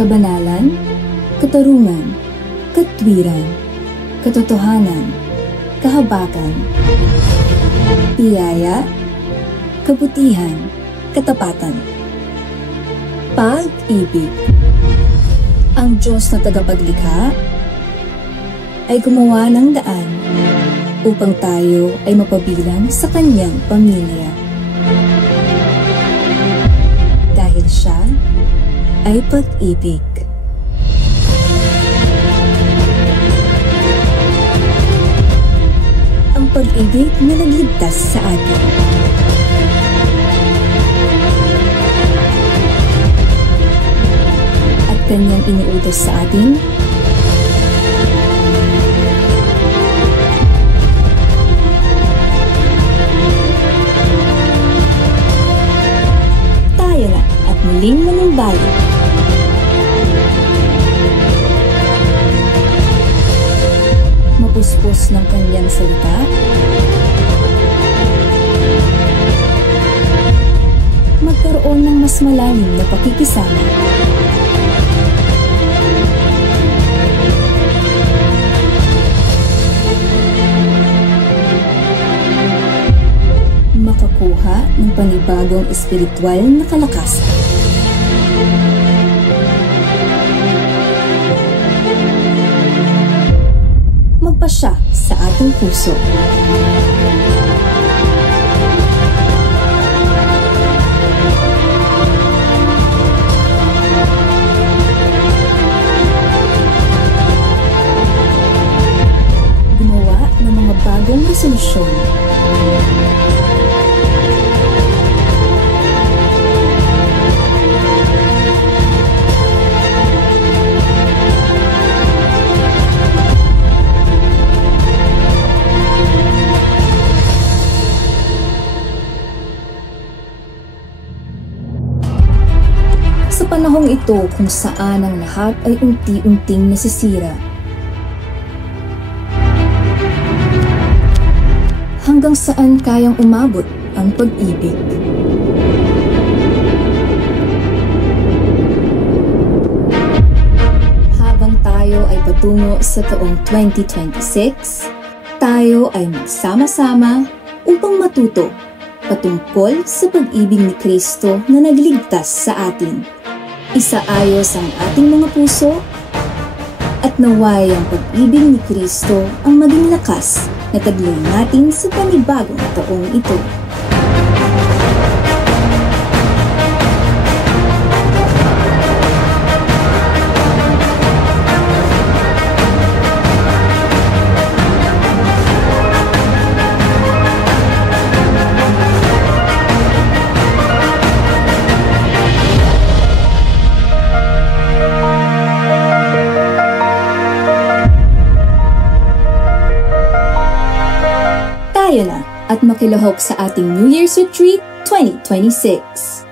kabanalan, katarungan, katwiran, katotohanan, kahabagan, biyaya, kabutihan, katapatan. Pag-ibig. Ang Diyos na tagapaglikha ay gumawa ng daan upang tayo ay mapabilang sa kanyang pamilya. Dahil siya ay pag-ibig. Ang pag-ibig na nagligtas sa atin. At kanyang iniutos sa atin muling manumbalik. Mapuspos ng kanyang salita, magkaroon ng mas malalim na pakikisama. Makakuha ng panibagong espiritual na kalakasan. Magpasya sa ating puso. Gumawa ng mga bagong resolusyon. Sa panahong ito kung saan ang lahat ay unti-unting nasisira, hanggang saan kayang umabot ang pag-ibig? Habang tayo ay patungo sa taong 2026, tayo ay magsama-sama upang matuto patungkol sa pag-ibig ni Kristo na nagligtas sa atin. Isaayos ang ating mga puso at naway ang pag-ibig ni Kristo ang maging lakas na tagloy natin sa panibagong taong ito. Tayo na at makilahok sa ating New Year's Retreat 2026.